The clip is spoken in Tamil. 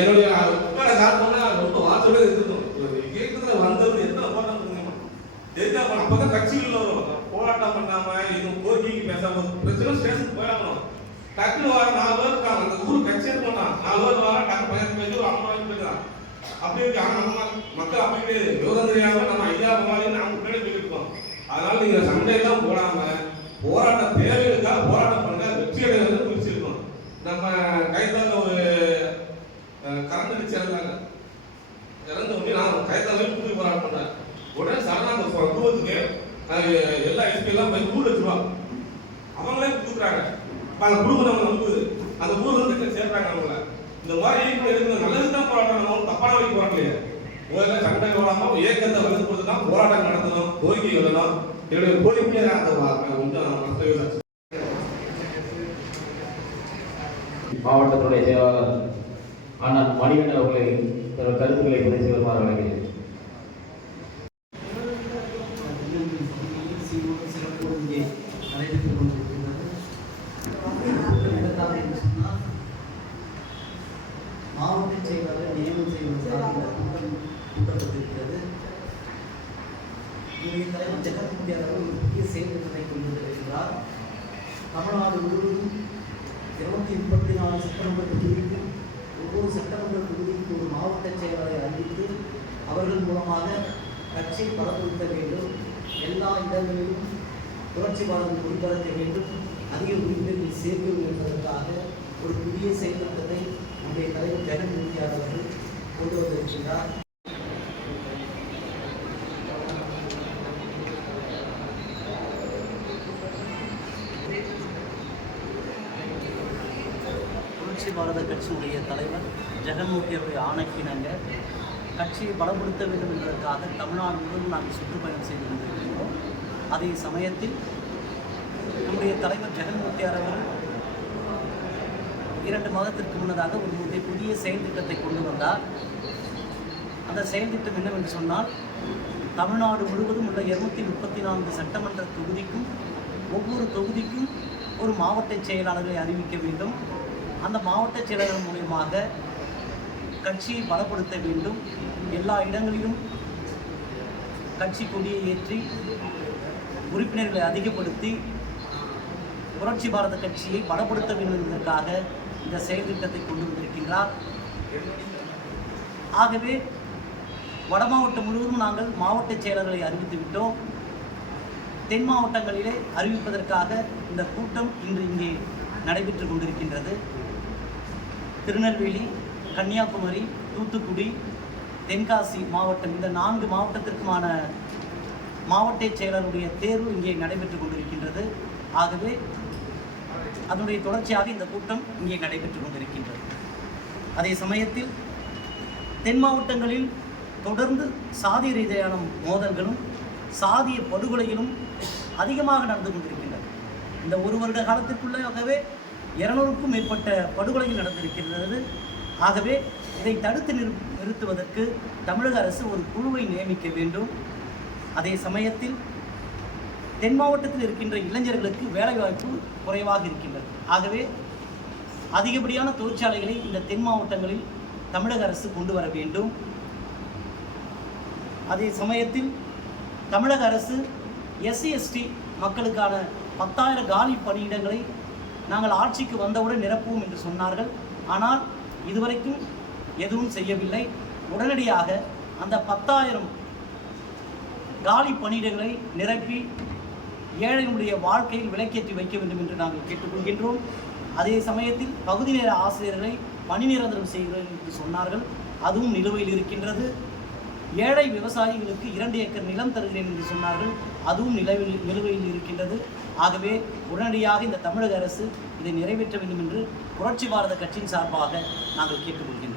என்னுடைய உட்கார காரணம்னா ரொம்ப வாசோட இருக்கணும். கேட்கறதுல வந்தது எத்தனை போராட்டம் பண்ணுங்க தெரிஞ்சா அப்பதான் கட்சிகள் வரும். போராட்டம் பண்ணாம இன்னும் கோரிக்கைக்கு பேசாம பிரச்சனை ஸ்டேஷன் போயாகணும். டக்குனு வர 4 பேர் இருக்காங்க. அந்த ஊர் கட்சி இருக்க மாட்டான். 4 பேர் வர டக்கு 15 பேர் 50 பேர் இருக்கான். அப்படி இருக்கு. ஆனா நம்ம மக்கள் அப்படி விவரம் தெரியாம நம்ம ஐயா பவாலி நாம முன்னாடி போயிருக்கோம். அதனால நீங்க சண்டையெல்லாம் போடாம போராட்ட தேவைகளுக்காக போராட்டம் பண்ணுங்க. வெற்றி அடைவது பிடிச்சிருக்கணும். நம்ம கைத்தால ஒரு கரண்ட் அடிச்சு இறந்த உடனே நான் கைத்தால கூட்டி போராட்டம் பண்ணேன். உடனே சரணா குடும்பத்துக்கு எல்லா எஸ்பி எல்லாம் போய் 2 லட்சம் ரூபாய் அவங்களே கொடுக்குறாங்க. அந்த குடும்பம் நம்ம நம்புது. அந்த ஊர்ல இருந்து சேர்றாங்க அவங்கள. இந்த மாதிரி இருக்கிற நல்லதுதான் போராட்டம், நம்ம தப்பான வழி போராட்டலையே. முதல்ல சண்டை போடாம இயக்கத்தை வளர்ப்பது தான் போராட்டம் நடத்தணும், கோரிக்கை எழுதணும். என்னுடைய கோரிக்கையை அந்த கொஞ்சம் மாவட்டத்துடைய செயலாளர் ஆனால் மணிகண்டன் அவர்களை தனது கருத்துக்களை பதிவு செய்யுமாறு வழங்குகிறேன். மாவட்ட செயலாளர் நியமனம் செய்வதற்காக கூட்டப்பட்டிருக்கிறது. இன்றைய தலைவர் ஜெகத் முத்தியார் ஒரு புதிய செயல்திட்டத்தை கொண்டு வருகிறார். தமிழ்நாடு முழுவதும் 234 சட்டமன்ற தொகுதிக்கும் ஒவ்வொரு சட்டமன்ற தொகுதிக்கும் ஒரு மாவட்ட செயலாளரை அறிவித்து அவர்கள் மூலமாக கட்சியை பலப்படுத்த வேண்டும். எல்லா இடங்களிலும் புரட்சி பாரதம் ஒளிபரப்ப வேண்டும். அதிக உறுப்பினர்கள் சேர்க்க வேண்டும் என்பதற்காக ஒரு புதிய செயல்திட்டத்தை நம்முடைய தலைவர் ஜெகத் முத்தியார் அவர்கள் கொண்டு வந்திருக்கிறார். புரட்சி பாரத கட்சியினுடைய தலைவர் ஜெகன்மூர்த்தியுடைய ஆணைக்கிணங்க கட்சியை பலப்படுத்த வேண்டும் என்பதற்காக தமிழ்நாடு முழுவதும் நாங்கள் சுற்றுப்பயணம் செய்து கொண்டிருக்கிறோம். அதே சமயத்தில் நம்முடைய தலைவர் ஜெகன்மூர்த்தியார் அவர்கள் 2 மாதத்திற்கு முன்னதாக ஒரு புதிய செயல் திட்டத்தை கொண்டு வந்தார். அந்த செயல் திட்டம் என்னவென்று சொன்னால், தமிழ்நாடு முழுவதும் உள்ள 234 சட்டமன்ற தொகுதிக்கும் ஒவ்வொரு தொகுதிக்கும் ஒரு மாவட்ட செயலாளர்களை அறிவிக்க வேண்டும். அந்த மாவட்ட செயலாளர் மூலமாக கட்சியை பலப்படுத்த வேண்டும். எல்லா இடங்களிலும் கட்சி கொடியை ஏற்றி உறுப்பினர்களை அதிகப்படுத்தி புரட்சி பாரத கட்சியை பலப்படுத்த வேண்டும் என்பதற்காக இந்த செயல் திட்டத்தை கொண்டு வந்திருக்கின்றார். ஆகவே வட மாவட்டம் முழுவதும் நாங்கள் மாவட்ட செயலர்களை அறிவித்து விட்டோம். தென் மாவட்டங்களிலே அறிவிப்பதற்காக இந்த கூட்டம் இன்று இங்கே நடைபெற்று கொண்டிருக்கின்றது. திருநெல்வேலி, கன்னியாகுமரி, தூத்துக்குடி, தென்காசி மாவட்டம், இந்த 4 மாவட்டத்திற்குமான மாவட்ட செயலருடைய தேர்வு இங்கே நடைபெற்று கொண்டிருக்கின்றது. ஆகவே அதனுடைய தொடர்ச்சியாக இந்த கூட்டம் இங்கே நடைபெற்று கொண்டிருக்கின்றது. அதே சமயத்தில் தென் மாவட்டங்களில் தொடர்ந்து சாதி ரீதியான மோதல்களும் சாதிய படுகொலைகளும் அதிகமாக நடந்து கொண்டிருக்கின்றன. இந்த 1 வருட காலத்திற்குள்ளாகவே 200க்கும் மேற்பட்ட படுகொலைகள் நடந்திருக்கின்றது. ஆகவே இதை தடுத்து நிறுத்துவதற்கு தமிழக அரசு ஒரு குழுவை நியமிக்க வேண்டும். அதே சமயத்தில் தென் மாவட்டத்தில் இருக்கின்ற இளைஞர்களுக்கு வேலைவாய்ப்பு குறைவாக இருக்கின்றது. ஆகவே அதிகப்படியான தொழிற்சாலைகளை இந்த தென் மாவட்டங்களில் தமிழக அரசு கொண்டு வர வேண்டும். அதே சமயத்தில் தமிழக அரசு SC/ST மக்களுக்கான 10,000 காலி பணியிடங்களை நாங்கள் ஆட்சிக்கு வந்தவுடன் நிரப்புவோம் என்று சொன்னார்கள். ஆனால் இதுவரைக்கும் எதுவும் செய்யவில்லை. உடனடியாக அந்த 10,000 காலி பணியிடங்களை நிரப்பி ஏழைகளுடைய வாழ்க்கையில் விலக்கேற்றி வைக்க வேண்டும் என்று நாங்கள் கேட்டுக்கொள்கின்றோம். அதே சமயத்தில் பகுதி நேர ஆசிரியர்களை பணி நிரந்தரம் செய்கிறோம் என்று சொன்னார்கள். அதுவும் நிலுவையில் இருக்கின்றது. ஏழை விவசாயிகளுக்கு 2 ஏக்கர் நிலம் தருகிறேன் என்று சொன்னார்கள். அதுவும் நிலுவையில் இருக்கின்றது. ஆகவே உடனடியாக இந்த தமிழக அரசு இதை நிறைவேற்ற வேண்டும் என்று புரட்சி பாரத கட்சியின் சார்பாக நாங்கள் கேட்டுக்கொள்கிறோம்.